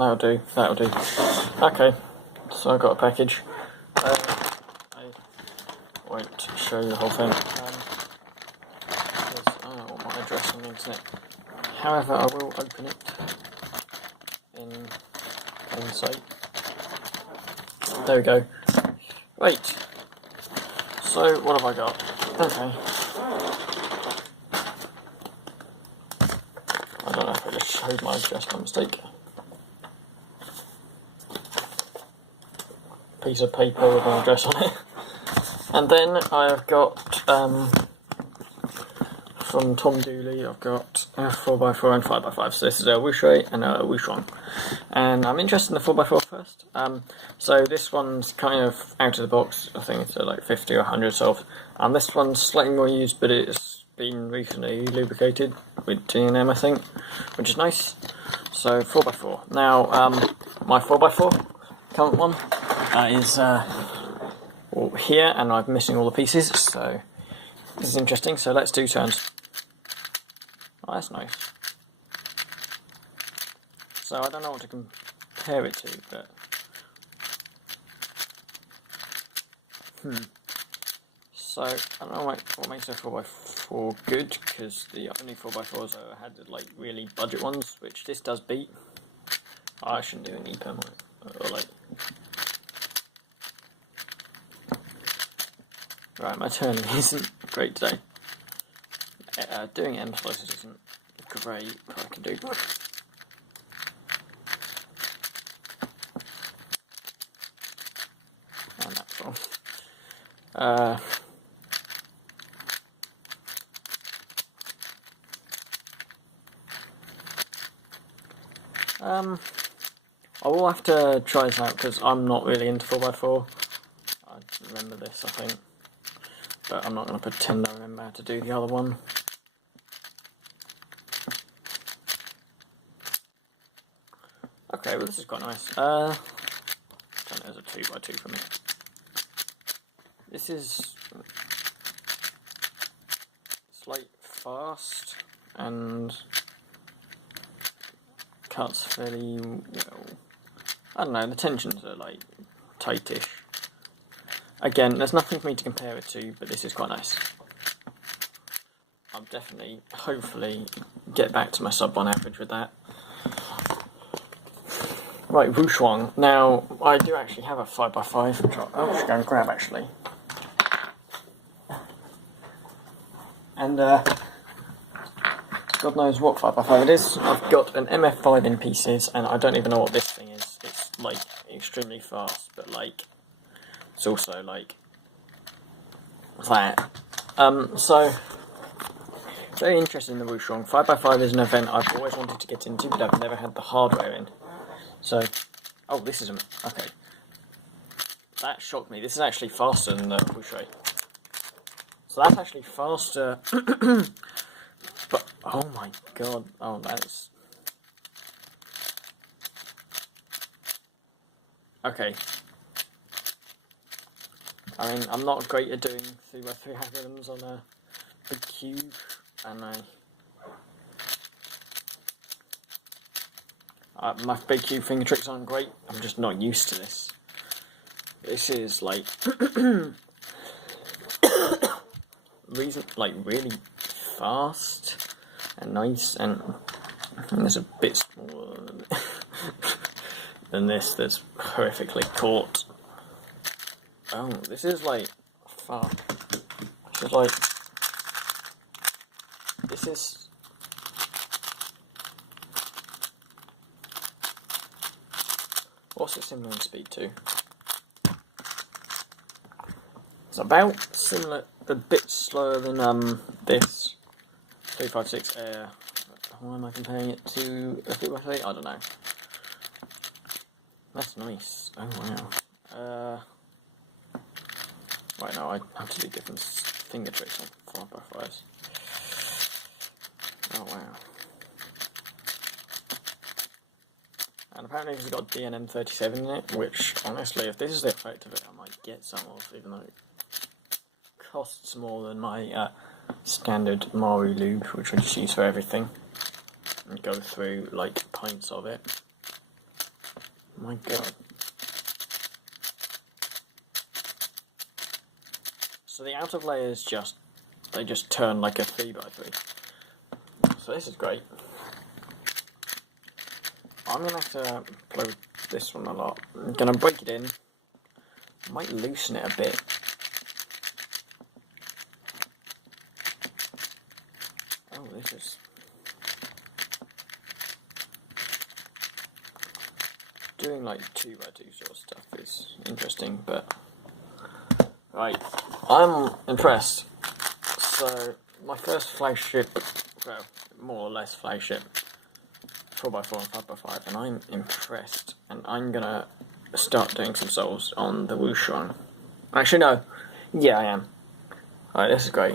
that'll do. Okay, so I got a package. I won't show you the whole thing, because I don't want my address on the internet. However, I will open it in plain sight. There we go. Right, so what have I got? Okay. I don't know if I just showed my address by mistake. Piece of paper with my address on it. And then I've got, from Tom Dooley, I've got a 4x4 and 5x5. So this is a Wuque and a Wushuang. And I'm interested in the 4x4 first. So this one's kind of out of the box. I think it's like 50 or 100 sold. And this one's slightly more used, but it's been recently lubricated with D&M, I think, which is nice. So 4x4. Now, my 4x4, current one, is here, and I'm missing all the pieces, so this is interesting. So let's do turns. Oh, that's nice. So I don't know what to compare it to, but so I don't know what makes a 4x4 good, because the only 4x4s I had were like really budget ones, which this does beat. Oh, I shouldn't do an EPAM or like. Right, my turning isn't great today. Doing end slices isn't great, but I can do. And that's all. I will have to try this out, because I'm not really into 4x4. I remember this, I think. But I'm not going to pretend I remember how to do the other one. Okay, well this is quite nice. I don't know, there's a 2x2 for me. This is it's like fast and cuts fairly well. I don't know, the tensions are like tightish. Again, there's nothing for me to compare it to, but this is quite nice. I'll definitely, hopefully, get back to my sub-1 average with that. Right, Wushuang. Now, I do actually have a 5x5, which I should go and grab, actually. And, God knows what 5x5 it is. I've got an MF5 in pieces, and I don't even know what this thing is. It's, like, extremely fast, but, like, it's also like that. So very interested in the Wushuang. 5x5 is an event I've always wanted to get into, but I've never had the hardware in. So, oh, this is okay. That shocked me. This is actually faster than the Wuque. So that's actually faster. But oh my god! Oh, that's okay. I mean, I'm not great at doing 3x3 algorithms on a big cube, and my big cube finger tricks aren't great. I'm just not used to this. This is like really fast and nice, and there's a bit smaller than this that's horrifically caught. Oh, this is like fuck. This is like this is what's it similar in speed to? It's about similar, a bit slower than this 356 Air. Why am I comparing it to a 3x3? I don't know. That's nice. Oh wow. Right, now I have to do different finger tricks on 5x5s. Oh wow. And apparently this has got D&M 37 in it, which honestly, if this is the effect of it, I might get some of, even though it costs more than my standard Maru lube, which I just use for everything, and go through like pints of it. My god. So the outer layers they just turn like a 3x3. So this is great. I'm gonna have to play with this one a lot. I'm gonna break it in. Might loosen it a bit. Oh, this is... Doing like 2x2 sort of stuff is interesting, but... Right, I'm impressed. So, my first flagship, well, more or less flagship, 4x4 and 5x5, and I'm impressed. And I'm gonna start doing some souls on the Wushuang. Actually, no. Yeah, I am. Alright, this is great.